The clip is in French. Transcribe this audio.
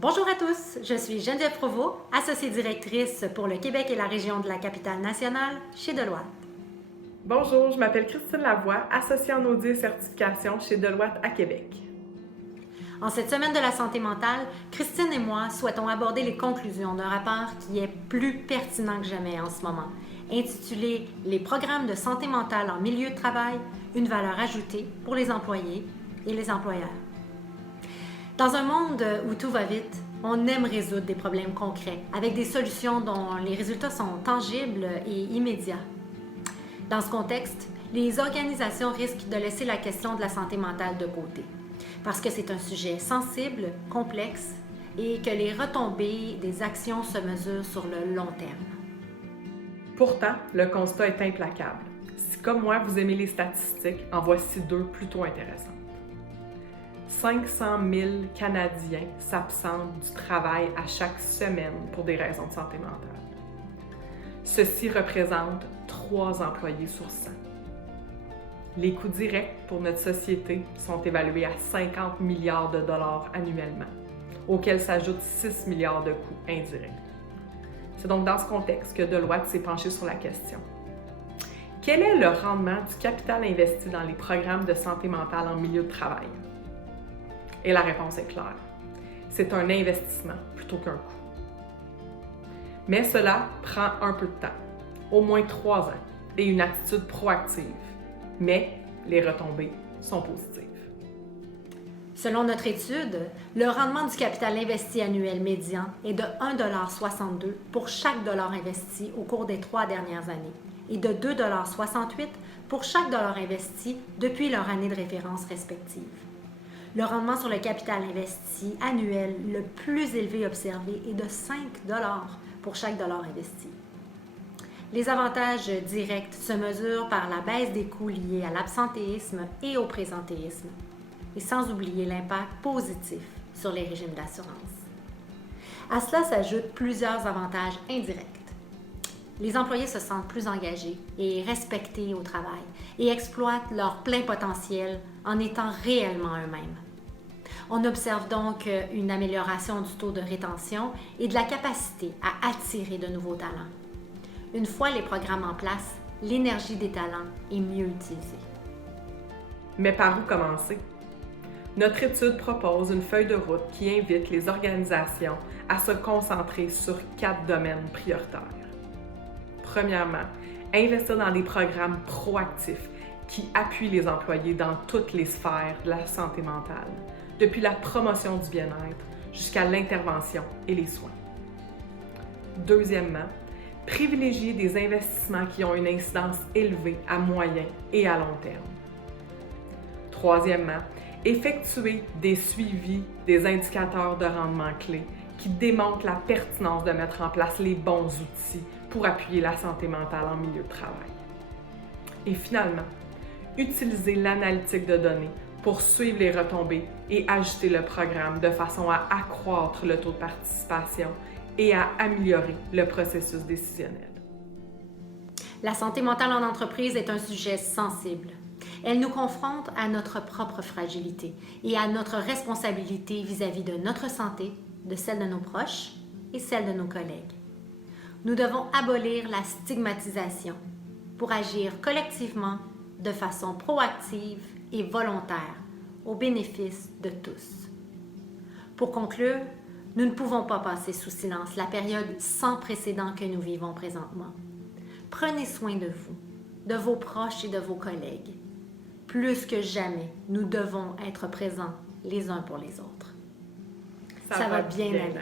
Bonjour à tous, je suis Geneviève Provost, associée directrice pour le Québec et la région de la Capitale-Nationale chez Deloitte. Bonjour, je m'appelle Christine Lavoie, associée en audit et certification chez Deloitte à Québec. En cette semaine de la santé mentale, Christine et moi souhaitons aborder les conclusions d'un rapport qui est plus pertinent que jamais en ce moment, intitulé Les programmes de santé mentale en milieu de travail, une valeur ajoutée pour les employés et les employeurs. Dans un monde où tout va vite, on aime résoudre des problèmes concrets avec des solutions dont les résultats sont tangibles et immédiats. Dans ce contexte, les organisations risquent de laisser la question de la santé mentale de côté, parce que c'est un sujet sensible, complexe et que les retombées des actions se mesurent sur le long terme. Pourtant, le constat est implacable. Si comme moi, vous aimez les statistiques, en voici deux plutôt intéressantes. 500 000 Canadiens s'absentent du travail à chaque semaine pour des raisons de santé mentale. Ceci représente 3 employés sur 100. Les coûts directs pour notre société sont évalués à 50 milliards de dollars annuellement, auxquels s'ajoutent 6 milliards de coûts indirects. C'est donc dans ce contexte que Deloitte s'est penché sur la question. Quel est le rendement du capital investi dans les programmes de santé mentale en milieu de travail? Et la réponse est claire. C'est un investissement plutôt qu'un coût. Mais cela prend un peu de temps, au moins 3 ans, et une attitude proactive. Mais les retombées sont positives. Selon notre étude, le rendement du capital investi annuel médian est de 1,62 $ pour chaque dollar investi au cours des 3 dernières années et de 2,68 $ pour chaque dollar investi depuis leur année de référence respective. Le rendement sur le capital investi annuel le plus élevé observé est de 5 $ pour chaque dollar investi. Les avantages directs se mesurent par la baisse des coûts liés à l'absentéisme et au présentéisme, et sans oublier l'impact positif sur les régimes d'assurance. À cela s'ajoutent plusieurs avantages indirects. Les employés se sentent plus engagés et respectés au travail et exploitent leur plein potentiel en étant réellement eux-mêmes. On observe donc une amélioration du taux de rétention et de la capacité à attirer de nouveaux talents. Une fois les programmes en place, l'énergie des talents est mieux utilisée. Mais par où commencer? Notre étude propose une feuille de route qui invite les organisations à se concentrer sur 4 domaines prioritaires. Premièrement, investir dans des programmes proactifs qui appuient les employés dans toutes les sphères de la santé mentale, depuis la promotion du bien-être jusqu'à l'intervention et les soins. Deuxièmement, privilégier des investissements qui ont une incidence élevée à moyen et à long terme. Troisièmement, effectuer des suivis des indicateurs de rendement clés qui démontrent la pertinence de mettre en place les bons outils pour appuyer la santé mentale en milieu de travail. Et finalement, utiliser l'analytique de données pour suivre les retombées et ajuster le programme de façon à accroître le taux de participation et à améliorer le processus décisionnel. La santé mentale en entreprise est un sujet sensible. Elle nous confronte à notre propre fragilité et à notre responsabilité vis-à-vis de notre santé, de celle de nos proches et celle de nos collègues. Nous devons abolir la stigmatisation pour agir collectivement de façon proactive et volontaire au bénéfice de tous. Pour conclure, nous ne pouvons pas passer sous silence la période sans précédent que nous vivons présentement. Prenez soin de vous, de vos proches et de vos collègues. Plus que jamais, nous devons être présents les uns pour les autres. Ça va bien aller.